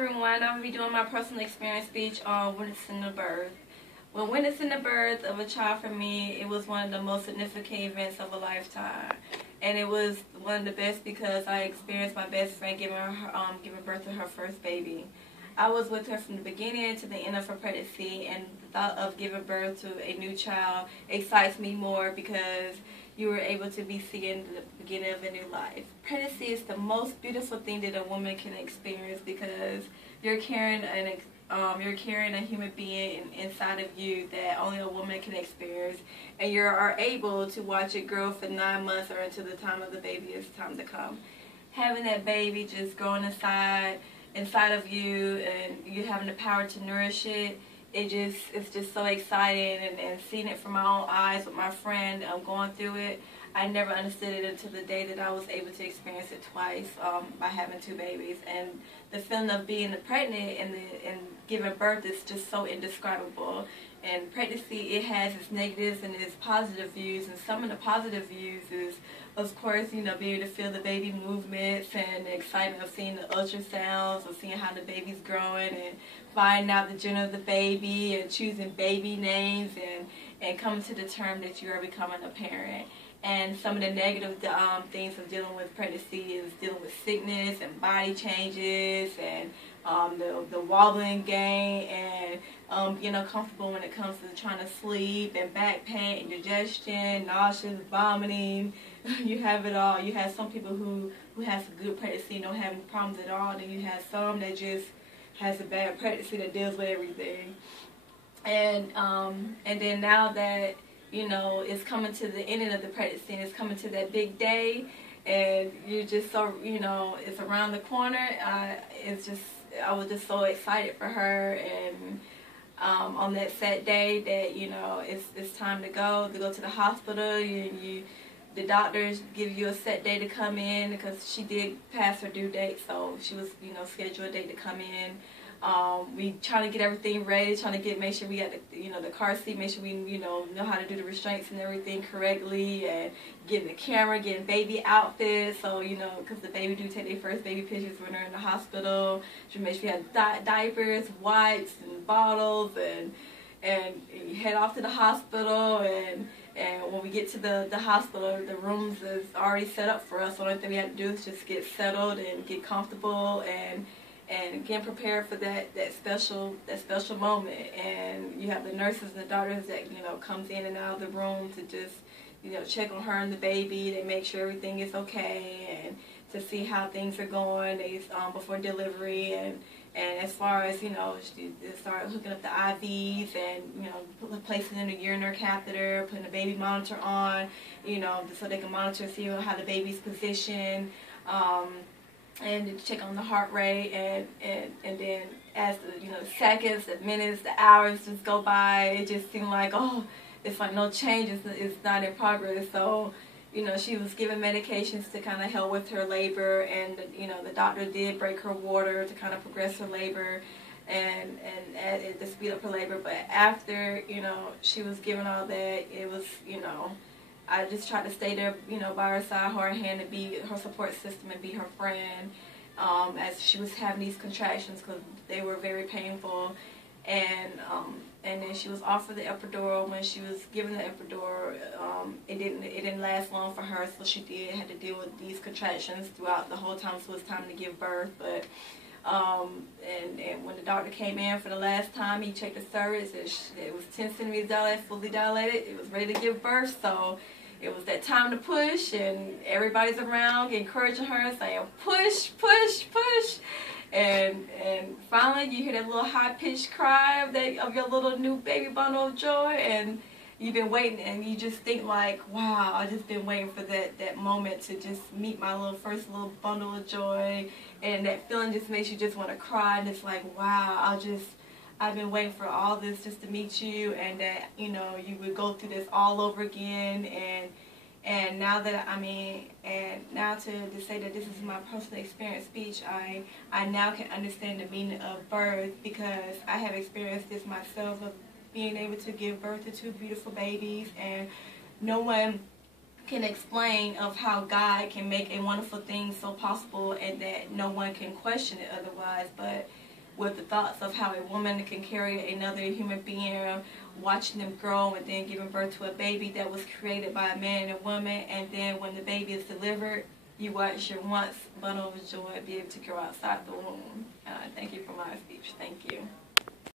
everyone. I'm going to be doing my personal experience speech on witnessing the birth. When witnessing the birth of a child for me, it was one of the most significant events of a lifetime. And it was one of the best because I experienced my best friend giving birth to her first baby. I was with her from the beginning to the end of her pregnancy, and the thought of giving birth to a new child excites me more because you were able to be seeing the beginning of a new life. Pregnancy is the most beautiful thing that a woman can experience because you're carrying a human being inside of you that only a woman can experience, and you are able to watch it grow for 9 months or until the time of the baby is time to come. Having that baby just growing inside of you and you having the power to nourish it, it's just so exciting, and seeing it from my own eyes with my friend going through it, I never understood it until the day that I was able to experience it twice by having 2 babies. And the feeling of being pregnant and giving birth is just so indescribable. And pregnancy, it has its negatives and its positive views, and some of the positive views is, of course, being able to feel the baby movements and the excitement of seeing the ultrasounds, of seeing how the baby's growing and finding out the gender of the baby and choosing baby names and coming to the term that you are becoming a parent. And some of the negative things of dealing with pregnancy is dealing with sickness and body changes and the wobbling gait and being uncomfortable when it comes to trying to sleep, and back pain, indigestion, nauseous, vomiting. You have it all. You have some people who has a good pregnancy and don't have any problems at all. Then you have some that just has a bad pregnancy that deals with everything. And then now that it's coming to the ending of the pregnancy and it's coming to that big day, and you're just so, it's around the corner. I was just so excited for her, and on that set day that it's time to go to the hospital. The doctors give you a set day to come in because she did pass her due date, so she was scheduled a date to come in. We trying to get everything ready, make sure we got the car seat, make sure we know how to do the restraints and everything correctly, and getting the camera, getting baby outfits, so because the baby do take their first baby pictures when they're in the hospital. Should make sure we have diapers, wipes, and bottles, and you head off to the hospital, and when we get to the hospital, the rooms is already set up for us. So the only thing we have to do is just get settled and get comfortable and get prepared for that special moment. And you have the nurses and the doctors that comes in and out of the room to just check on her and the baby. They make sure everything is okay and to see how things are going before delivery, and as far as they start hooking up the IVs and placing in a urinary catheter, putting a baby monitor on, so they can monitor, see how the baby's positioned. And check on the heart rate, and then as the seconds, the minutes, the hours just go by, it just seemed like, oh, it's like no change, it's not in progress. So she was given medications to kind of help with her labor, and the doctor did break her water to kind of progress her labor and to speed up her labor. But after she was given all that, it was I just tried to stay there, by her side, hold her hand, and be her support system and be her friend as she was having these contractions, because they were very painful. And then she was offered the epidural. When she was given the epidural, it didn't last long for her, so she had to deal with these contractions throughout the whole time. So it was time to give birth. But and when the doctor came in for the last time, he checked the cervix. It was 10 centimeters dilated, fully dilated. It was ready to give birth. So it was that time to push, and everybody's around encouraging her, saying, push, push, push. And finally you hear that little high-pitched cry of your little new baby bundle of joy, and you've been waiting, and you just think like, wow, I've just been waiting for that moment to just meet my first little bundle of joy. And that feeling just makes you just want to cry, and it's like, wow, I've been waiting for all this just to meet you, and that you would go through this all over again. And now that now to say that this is my personal experience speech, I now can understand the meaning of birth, because I have experienced this myself, of being able to give birth to 2 beautiful babies, and no one can explain of how God can make a wonderful thing so possible, and that no one can question it otherwise. But with the thoughts of how a woman can carry another human being, watching them grow and then giving birth to a baby that was created by a man and a woman, and then when the baby is delivered, you watch your once bundle of joy be able to grow outside the womb. Thank you for my speech. Thank you.